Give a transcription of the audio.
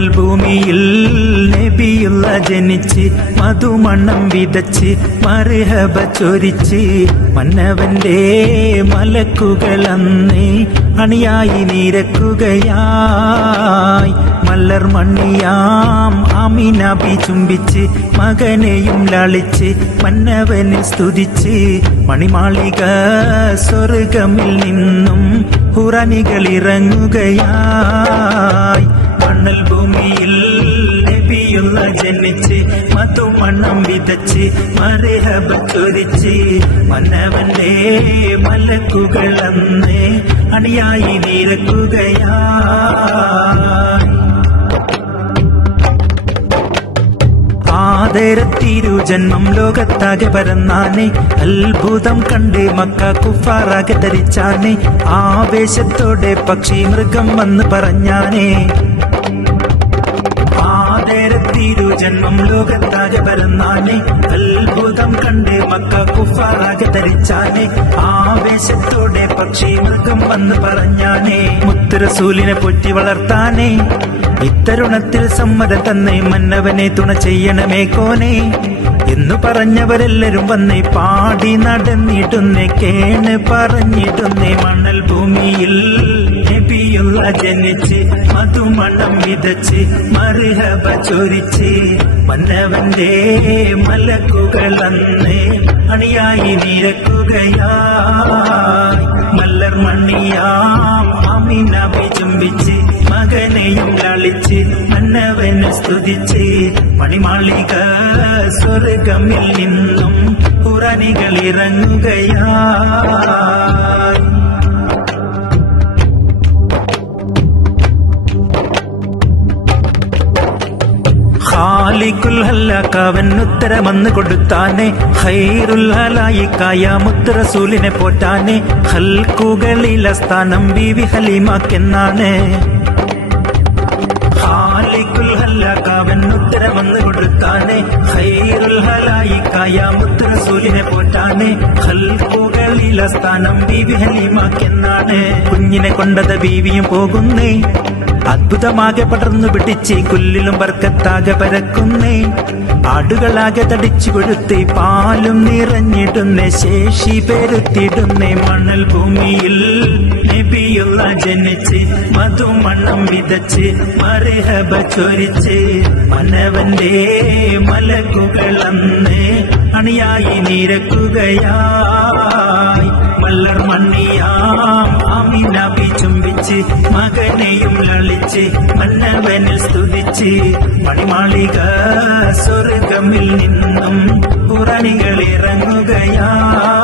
മണൽ ഭൂമിയിൽ നബിയുള്ള ജനിച്ച് മധുമണം വിതച്ച് മർഹബ ചൊരിച്ച് മന്നവന്റെ മലക്കുകൾ അന്ന് അണിയായി നിരക്കുകയായി. മലർ മണ്ണിയാം ആമിനബി ചുംബിച്ച് മകനെയും ലാളിച്ച് മന്നവനെ സ്തുതിച്ച് മണിമാളിക സ്വർഗമിൽ നിന്നും ഹുറാനികൾ ഇറങ്ങുകയായി. മണൽ ഭൂമിയിൽ നബിയുള്ള ജനിച്ച് മധുമണം വിതച്ച് മർഹബ ചൊരിച്ച് മന്നവന്റെ മലക്കുകൾ അന്ന് അണിയായി നിരക്കുകയായി. ആദരത്തിരുജന്മം ലോകത്താകെ പരന്നാനെ അത്ഭുതം കണ്ട് മക്ക കുഫാറാകെ ധരിച്ചാനെ. ആവേശത്തോടെ പക്ഷി മൃഗം വന്ന് പറഞ്ഞാനേ. ആദരത്തിരുജന്മം ലോകത്താകെ പരന്നാനെ അത്ഭുതം കണ്ട് മക്ക കുഫാറാകെ ധരിച്ചാനെ. ആവേശത്തോടെ പക്ഷി മൃഗം വന്ന് പറഞ്ഞാനേ. മുത്തുറസൂലിനെ പോറ്റി വളർത്താനേ ഇത്തരുണത്തിൽ സമ്മതം തന്നെ മന്നവനെ തുണ ചെയ്യണമേ കോനെ എന്നു പറഞ്ഞവരെല്ലാരും വന്നേ. പാടി നടന്നിടുന്നേ കേണ് പറഞ്ഞിടുന്നേ. മണൽ ഭൂമിയിൽ നബിയുള്ള ജനിച്ച് മധുമണം വിതച്ച് മർഹബ ചൊരിച്ച് മന്നവന്റെ മലക്കുകൾ അന്ന് അണിയായി നിരക്കുകയായി. മലർ മണ്ണിയാം ആമിനബി ചുംബിച്ച് മകനെയും ലാളിച്ച് മന്നവനെ സ്തുതിച്ച് മണിമാളിക സ്വർഗമിൽ നിന്നും ഹുറാനികൾ ഇറങ്ങുകയായി. ഖാലിഖുൽ ഹല്ലാക്കവൻ ഉത്തരമെന്ന് കൊടുത്താനെ. ഖൈറുൽ ഹലായിക്കായ മുത്തുറസൂലിനെ പോറ്റാനെ. ഖൽക്കുകളിലെ സ്ഥാനം ബീവി ഹലീമാക്കെന്നാണ്. ഖാലിഖുൽ ഹല്ലാക്കവൻ ഉത്തരമെന്ന് കൊടുത്താനെ. ഖൈറുൽ ഹലായിക്കായ മുത്തുറസൂലിനെ പോറ്റാനെ. ഖൽക്കുകളിലെ സ്ഥാനം ബീവി ഹലീമാക്കെന്നാണ്. കുഞ്ഞിനെ കൊണ്ടത് ബീവിയും പോകുന്നേ. അത്ഭുതമാകെ പടർന്നു പിടിച്ച് കുല്ലിലും ബർക്കത്താകെ പരക്കുന്നേ. ആടുകളാകെ തടിച്ചു കൊടുത്ത് പാലും നിറഞ്ഞിടുന്നേ. ശേഷി പെരുത്തിടുന്നേ. മണൽ ഭൂമിയിൽ നബിയുള്ള ജനിച്ച് മധുമണം വിതച്ച് മർഹബ ചൊരിച്ച് മന്നവന്റെ മലക്കുകൾ അന്ന് അണിയായി നിരക്കുകയായി. മലർ മണ്ണിയാം ആമിനബി ചുംബിച്ച് മകനെയും ലാളിച്ച് മന്നവനിൽ സ്തുതിച്ച് മണിമാളിക സ്വർഗമിൽ നിന്നും ഹുറാനികൾ ഇറങ്ങുകയായി.